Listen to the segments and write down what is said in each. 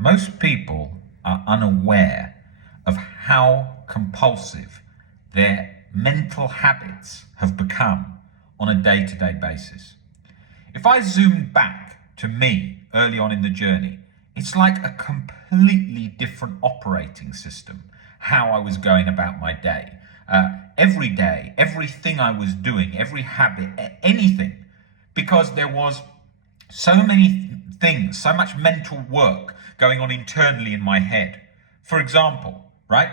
Most people are unaware of how compulsive their mental habits have become on a day-to-day basis. If I zoom back to me early on in the journey, it's like a completely different operating system, how I was going about my day. Every day, everything I was doing, every habit, anything, because there was so many things, so much mental work going on internally in my head. For example, right?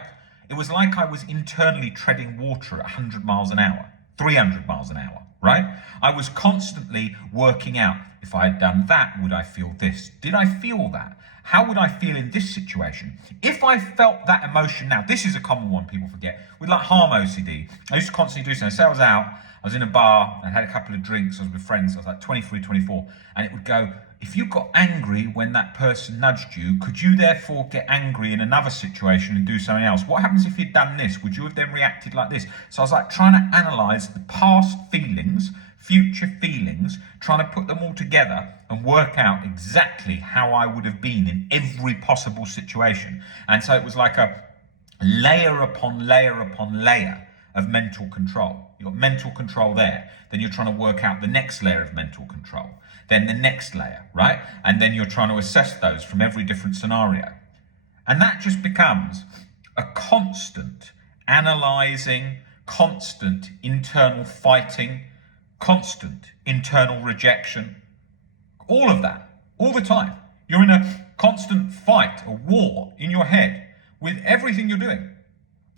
It was like I was internally treading water at 100 miles an hour, 300 miles an hour, right? I was constantly working out, if I had done that, would I feel this? Did I feel that? How would I feel in this situation? If I felt that emotion now, this is a common one people forget. With like harm OCD, I used to constantly do something. Say I was out, I was in a bar, I had a couple of drinks, I was with friends, I was like 23, 24, and it would go, if you got angry when that person nudged you, could you therefore get angry in another situation and do something else? What happens if you'd done this? Would you have then reacted like this? So I was like trying to analyze the past feelings, future feelings, trying to put them all together and work out exactly how I would have been in every possible situation. And so it was like a layer upon layer upon layer of mental control. You've got mental control there, then you're trying to work out the next layer of mental control, then the next layer, right? And then you're trying to assess those from every different scenario. And that just becomes a constant analyzing, constant internal fighting, constant internal rejection, all of that, all the time. You're in a constant fight, a war in your head with everything you're doing.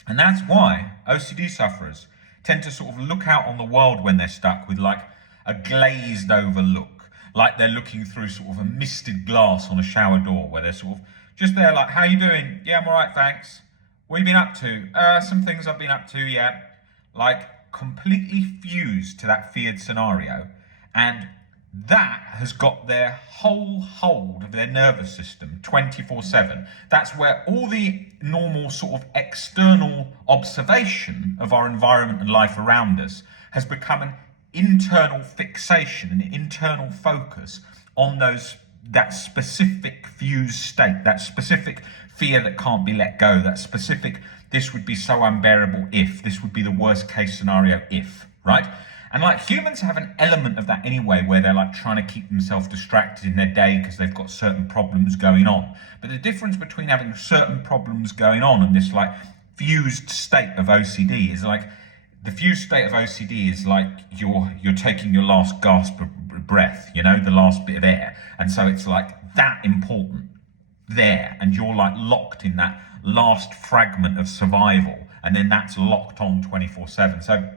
And that's why OCD sufferers tend to sort of look out on the world when they're stuck with like a glazed over look, like they're looking through sort of a misted glass on a shower door where they're sort of just there like, how you doing? Yeah, I'm all right, thanks. What have you been up to? Some things I've been up to, yeah. Like completely fused to that feared scenario. And that has got their whole hold of their nervous system 24/7. That's where all the normal sort of external observation of our environment and life around us has become an internal fixation, an internal focus on that specific fused state, that specific fear that can't be let go, that specific, this would be so unbearable if, this would be the worst case scenario if, right? And like humans have an element of that anyway, where they're like trying to keep themselves distracted in their day because they've got certain problems going on. But the difference between having certain problems going on and this like fused state of OCD is like, the fused state of OCD is like you're taking your last gasp of breath, you know, the last bit of air. And so it's like that important there, and you're like locked in that last fragment of survival, and then that's locked on 24/7. So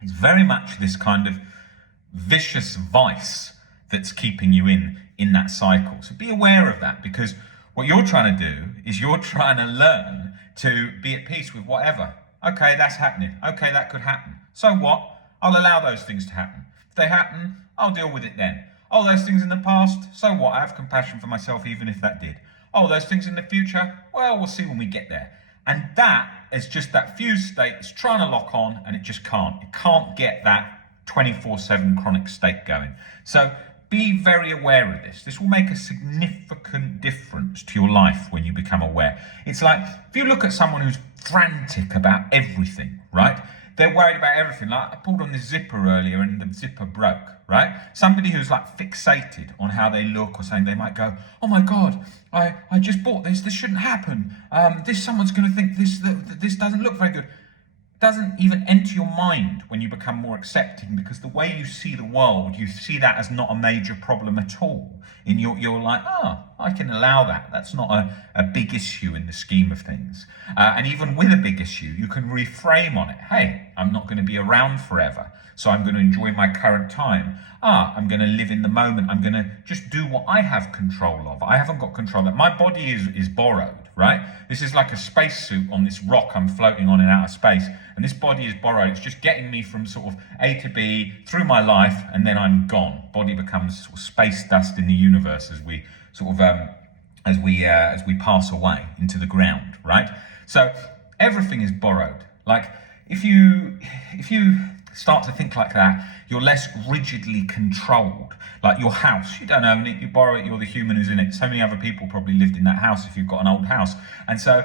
it's very much this kind of vicious vice that's keeping you in that cycle. So be aware of that, because what you're trying to do is you're trying to learn to be at peace with whatever. Okay, that's happening. Okay, that could happen. So what? I'll allow those things to happen. If they happen, I'll deal with it then. Oh, those things in the past, so what? I have compassion for myself even if that did. Oh, those things in the future, well, we'll see when we get there. And that is just that fused state that's trying to lock on, and it just can't. It can't get that 24/7 chronic state going. So be very aware of this. This will make a significant difference to your life when you become aware. It's like, if you look at someone who's frantic about everything, right? They're worried about everything. Like I pulled on this zipper earlier and the zipper broke, right? Somebody who's like fixated on how they look or something, they might go, oh my God, I just bought this shouldn't happen. Someone's going to think this doesn't look very good. Doesn't even enter your mind when you become more accepting, because the way you see the world, you see that as not a major problem at all. And you're like, I can allow that. That's not a big issue in the scheme of things. And even with a big issue, you can reframe on it. Hey, I'm not going to be around forever, so I'm going to enjoy my current time. I'm going to live in the moment. I'm going to just do what I have control of. I haven't got control of it. My body is borrowed, right? This is like a spacesuit on this rock I'm floating on in outer space. And this body is borrowed. It's just getting me from sort of A to B through my life, and then I'm gone. Body becomes sort of space dust in the universe as we sort of as we pass away into the ground, right? So everything is borrowed. Like if you start to think like that, you're less rigidly controlled. Like your house, you don't own it, you borrow it, you're the human who's in it. So many other people probably lived in that house if you've got an old house. And so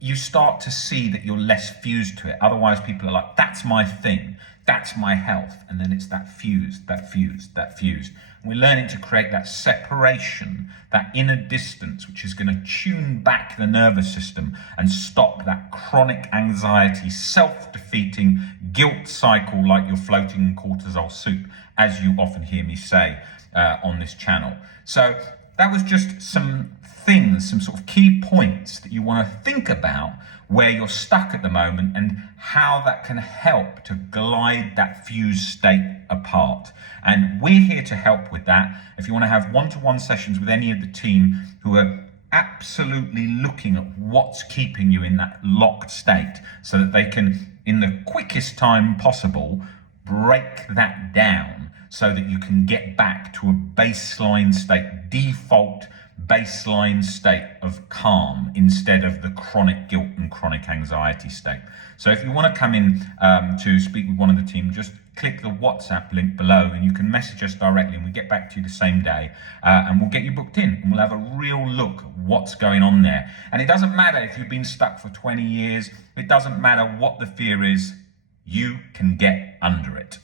you start to see that you're less fused to it. Otherwise, people are like, that's my thing, that's my health. And then it's that fused, that fused, that fused. And we're learning to create that separation, that inner distance, which is going to tune back the nervous system and stop that chronic anxiety, self-defeating guilt cycle like you're floating in cortisol soup, as you often hear me say on this channel. So that was just some things, some sort of key points that you want to think about where you're stuck at the moment and how that can help to glide that fused state apart. And we're here to help with that. If you want to have one-to-one sessions with any of the team who are absolutely looking at what's keeping you in that locked state so that they can, in the quickest time possible, break that down so that you can get back to a baseline state, default baseline state of calm instead of the chronic guilt and chronic anxiety state. So if you want to come in to speak with one of the team, just click the WhatsApp link below and you can message us directly and we get back to you the same day and we'll get you booked in and we'll have a real look at what's going on there. And it doesn't matter if you've been stuck for 20 years, it doesn't matter what the fear is, you can get under it.